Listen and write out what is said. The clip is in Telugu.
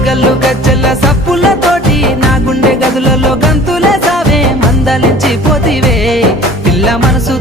గల్లు గజ్జల్ల సప్పులతోటి నా గుండె గదులలో గంతులే సావే మందలించి పోతివే పిల్ల మనసు